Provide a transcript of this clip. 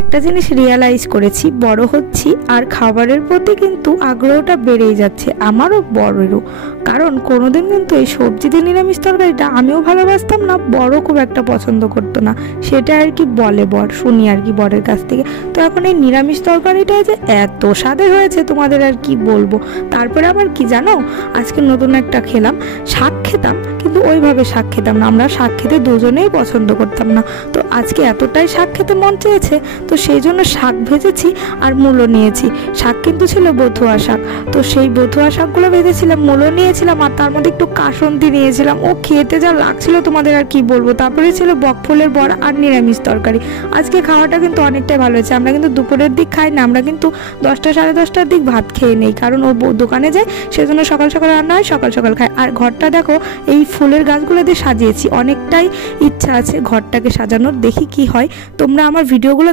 একটা জিনিস রিয়ালাইজ করেছি, বড় হচ্ছি আর খাবারের প্রতি কিন্তু আগ্রহটা বেড়েই যাচ্ছে, আমারও বড়েরও। কারণ কোনোদিন কিন্তু এই সবজি দিয়ে নিরামিষ তরকারিটা আমিও ভালোবাসতাম না, বড় খুব একটা পছন্দ করতো না, সেটা আর কি বলে বর, শুনি আর কি বরের কাছ থেকে। তো এখন এই নিরামিষ তরকারিটা যে এত স্বাদের হয়েছে তোমাদের আর কি বলবো। তারপরে আবার কি জানো, আজকে নতুন একটা খেলাম, শাক খেতাম কিন্তু ওইভাবে শাক খেতাম না, আমরা শাক খেতে দুজনেই পছন্দ করতাম না। তো আজকে এতটাই শাক খেতে মন চেয়েছে, তো সেই জন্য শাক ভেজেছি আর মূলো নিয়েছি। শাক কিন্তু ছিল বথুয়া শাক, তো সেই বথুয়া শাকগুলো ভেজেছিলাম, মূলো নিয়েছিলাম আর তার মধ্যে একটু কাসন্দি নিয়েছিলাম। ও খেতে যা লাগছিল তোমাদের আর কি বলবো। তারপরে ছিল বকফুলের বড়া আর নিরামিষ তরকারি। আজকে খাওয়াটা কিন্তু অনেকটাই ভালো হয়েছে। আমরা কিন্তু দুপুরের দিক খাই না, আমরা কিন্তু 10টা সাড়ে 10টার দিক ভাত খেয়ে নেই, কারণ ও দোকানে যায়, সেজন্য সকাল সকাল রান্না হয়, সকাল সকাল খায়। আর ঘরটা দেখো এই ফুলের গাছগুলো দিয়ে সাজিয়েছি, অনেকটাই ইচ্ছা আছে ঘরটাকে সাজানোর, দেখি কি হয়। তোমরা আমার ভিডিওগুলো